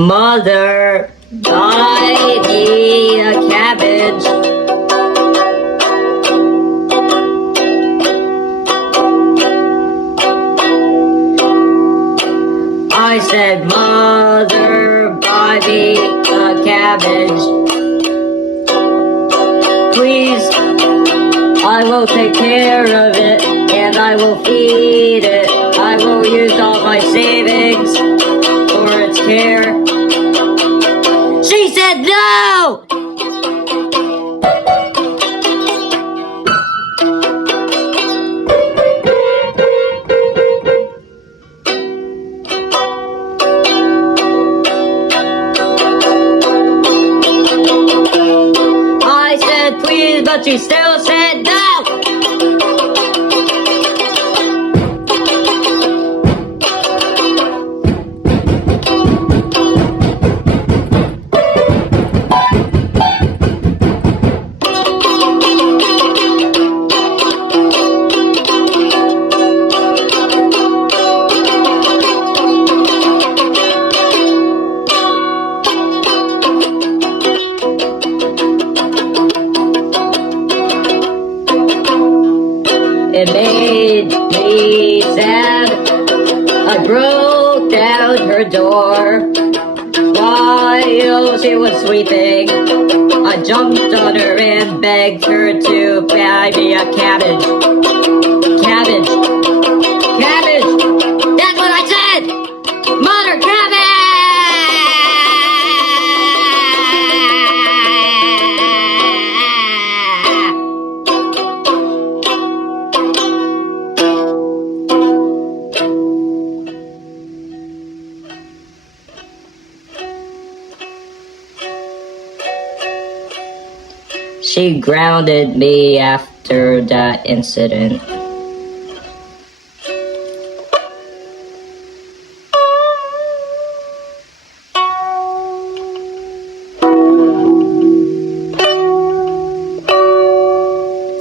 Mother, buy me a cabbage. I said, Mother, buy me a cabbage. Please, I will take care of it, and I will feed it. I will use all my savings for its care. She said no! I said please, but she still said no! It made me sad. I broke down her door while she was sweeping. I jumped on her and begged her to buy me a cabbage. Cabbage. Cabbage! That's what I said! Mother, cabbage! She grounded me after that incident.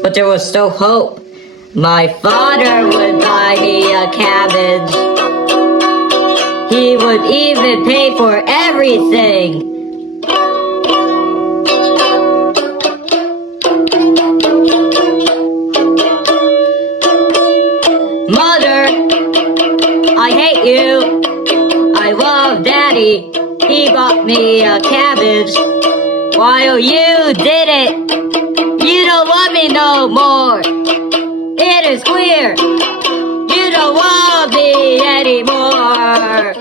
But there was still hope. My father would buy me a cabbage. He would even pay for everything. Mother, I hate you. I love Daddy. He bought me a cabbage while you didn't. You don't want me no more. It is clear. You don't want me anymore.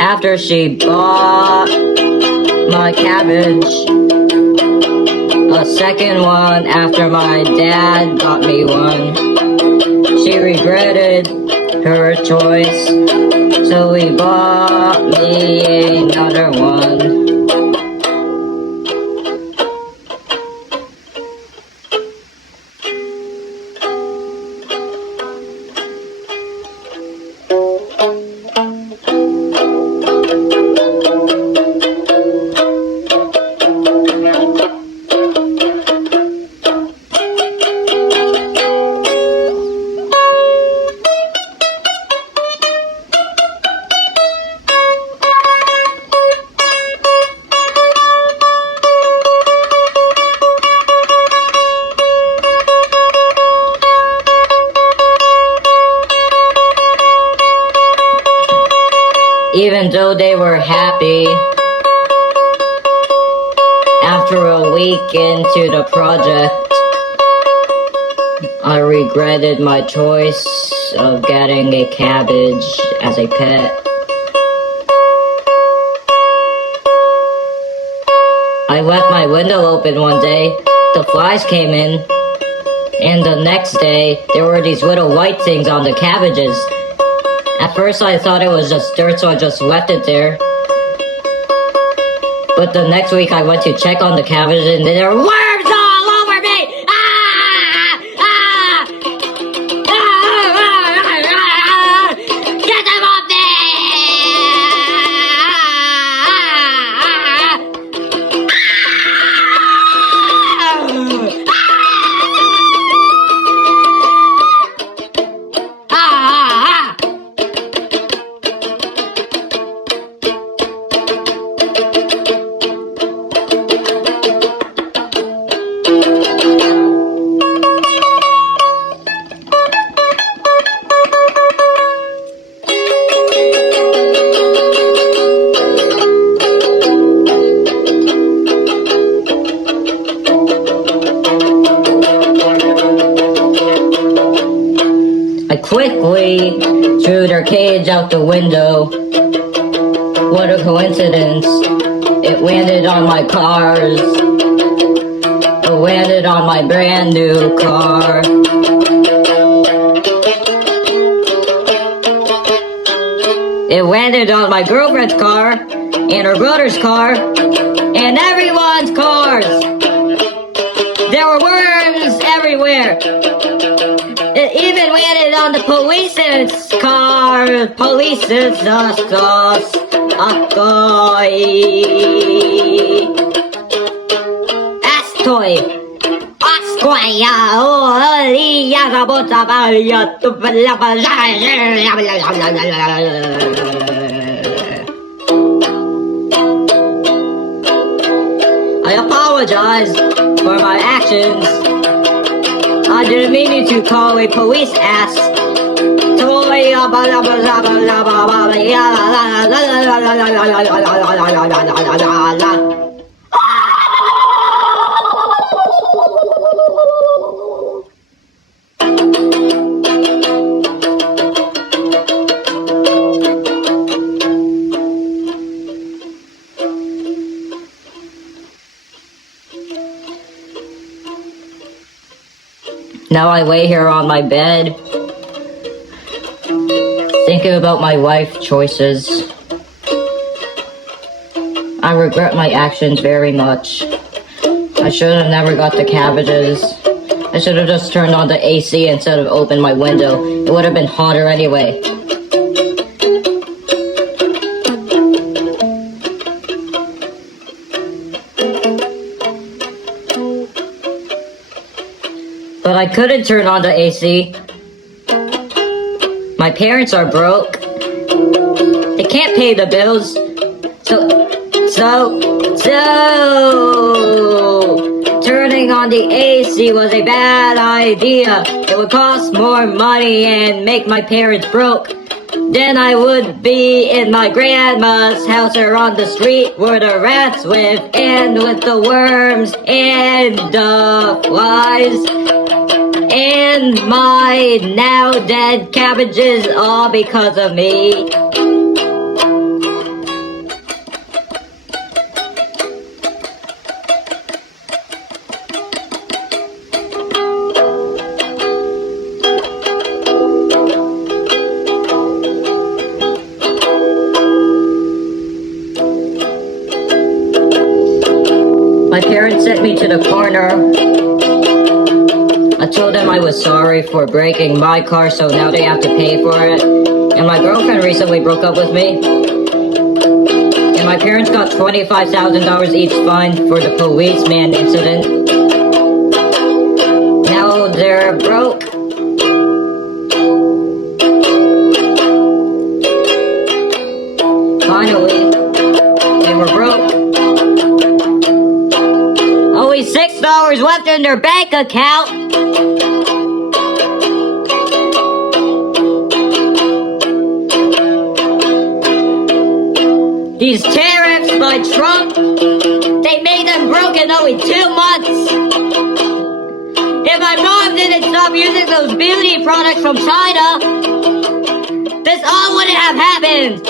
After she bought my cabbage, a second one after my dad bought me one, she regretted her choice, so he bought me another one. even though they were happy. After a week into the project, I regretted my choice of getting a cabbage as a pet. I left my window open one day, the flies came in, and the next day, there were these little white things on the cabbages. At first I thought it was just dirt, so I just left it there. But the next week I went to check on the cabbages and there were worms all over me! Get them off me! I quickly threw their cage out the window. What a coincidence. It landed on my cars. It landed on my brand new car. It landed on my girlfriend's car, and her brother's car, and everyone's cars. There were worms everywhere. It even landed on the police's car. Police's sauce. Astoy. Ascoya. I apologize for my actions. I didn't mean you to call a police ass. Now I lay here on my bed, thinking about my life choices. I regret my actions very much. I should have never got the cabbages. I should have just turned on the AC instead of opened my window. It would have been hotter anyway. But I couldn't turn on the AC. My parents are broke. They can't pay the bills. So, turning on the AC was a bad idea. It would cost more money and make my parents broke. Then I would be in my grandma's house or on the street where the rats live, and with the worms and the flies. And my now dead cabbages, all because of me. My parents sent me to the corner. I told them I was sorry for breaking my car, so now they have to pay for it. And my girlfriend recently broke up with me. And my parents got $25,000 each fine for the policeman incident. Now they're broke. Finally, they were broke. Only $6 left in their bank account. These tariffs by Trump, they made them broken only 2 months. If my mom didn't stop using those beauty products from China, this all wouldn't have happened.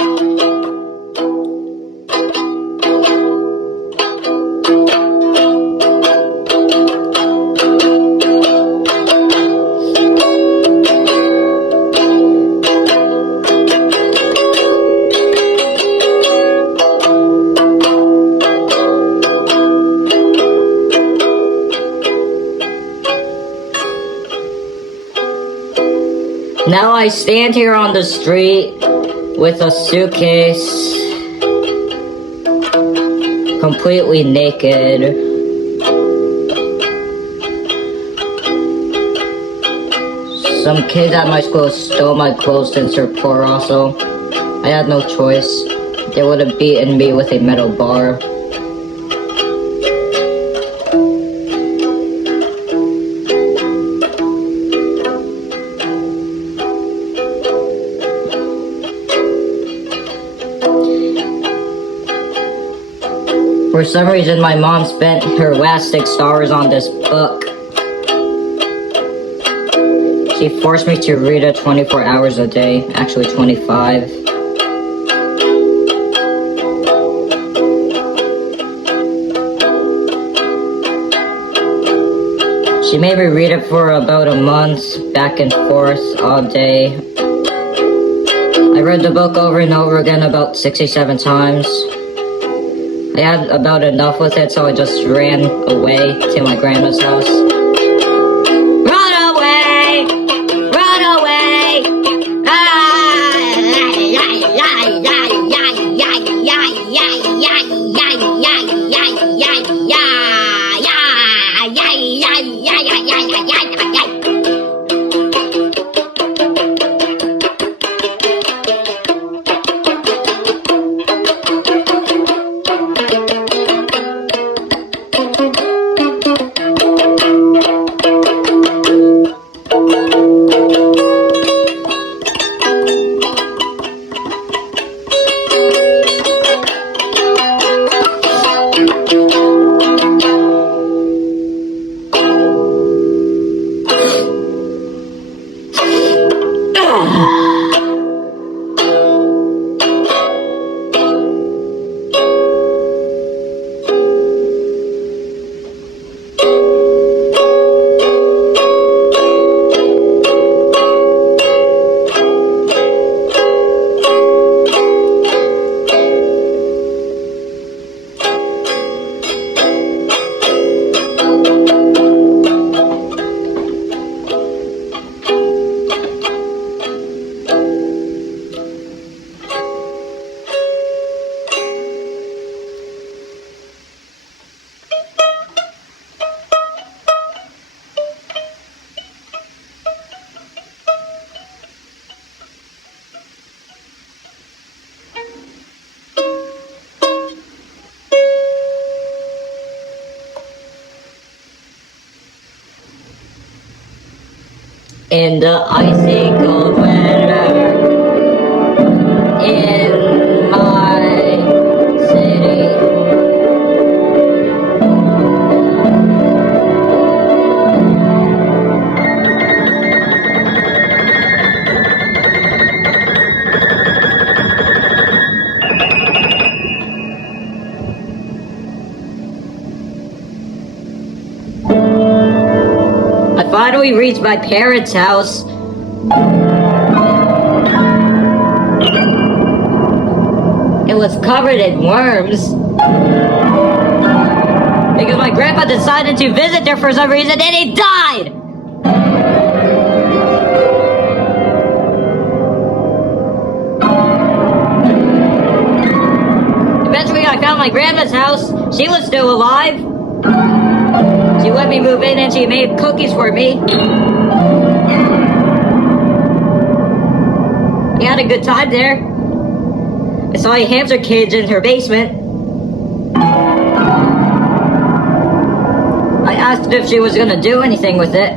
Now I stand here on the street with a suitcase, completely naked. Some kids at my school stole my clothes since they're poor also. I had no choice. They would have beaten me with a metal bar. For some reason, my mom spent her last $6 on this book. She forced me to read it 24 hours a day, actually 25. She made me read it for about a month, back and forth, all day. I read the book over and over again about 67 times. I had about enough with it, so I just ran away to my grandma's house. Run away! Run away! In the icy cold weather in my city. I finally reached my parents' house. It was covered in worms. Because my grandpa decided to visit there for some reason and he died! Eventually I found my grandma's house. She was still alive. She let me move in and she made cookies for me. I had a good time there. I saw a hamster cage in her basement. I asked if she was gonna do anything with it.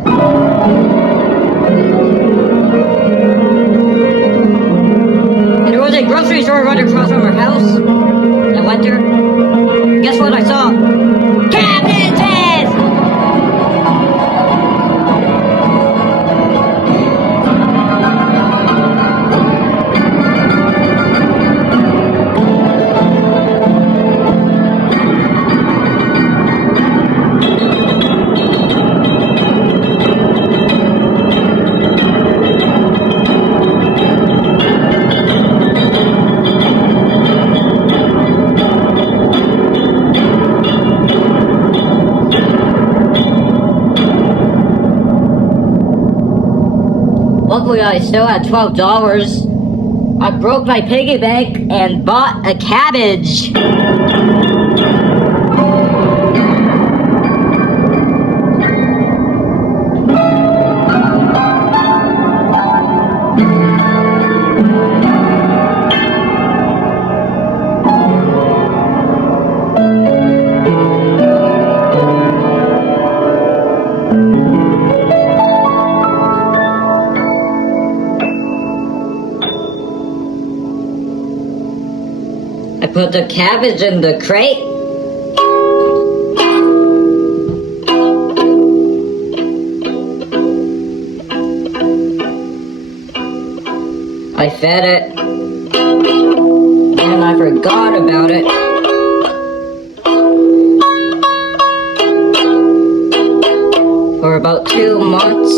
And there was a grocery store right across from her house. winter, guess what I saw? Cabbages! Luckily, I still had $12. I broke my piggy bank and bought a cabbage. I put the cabbage in the crate. I fed it. And I forgot about it. For about 2 months.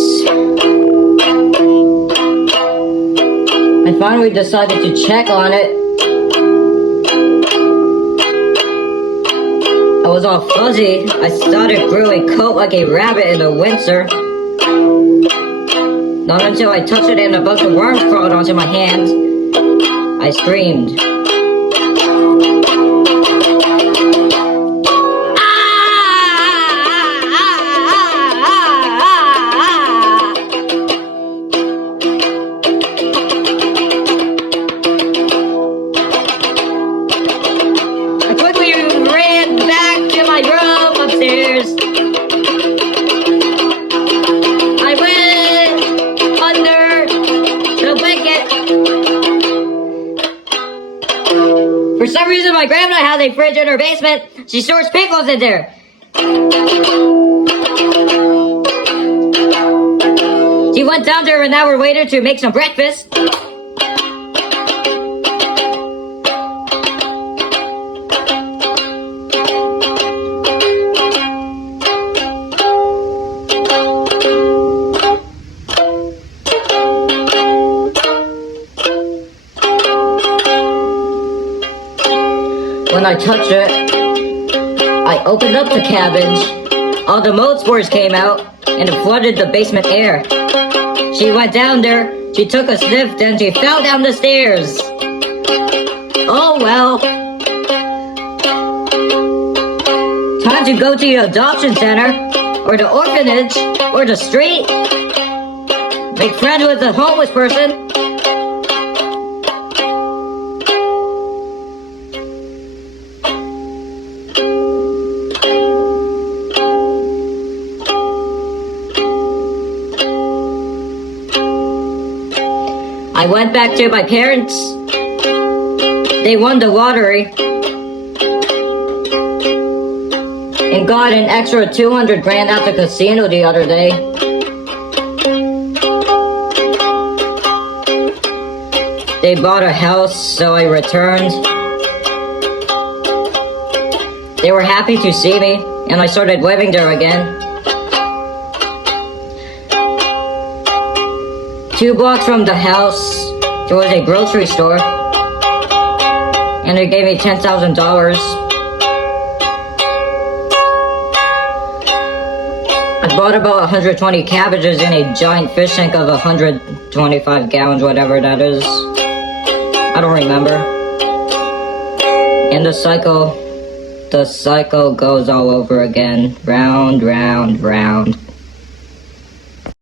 I finally decided to check on it. I was all fuzzy. I started growing coat like a rabbit in the winter. Not until I touched it and a bunch of worms crawled onto my hands. I screamed. I quickly ran back to my room upstairs. I went under the blanket. For some reason, my grandma has a fridge in her basement. She stores pickles in there. She went down there an hour later to make some breakfast. When I touched it, I opened up the cabbage. All the mold spores came out, and it flooded the basement air. She went down there, she took a sniff, then she fell down the stairs. Oh well. Time to go to the adoption center, or the orphanage, or the street. Make friends with a homeless person. I went back to my parents. They won the lottery and got an extra 200 grand at the casino the other day. They bought a house, so I returned. They were happy to see me, and I started living there again. 2 blocks from the house, there was a grocery store, and they gave me $10,000. I bought about 120 cabbages in a giant fish tank of 125 gallons, whatever that is. I don't remember. And the cycle goes all over again. Round, round, round.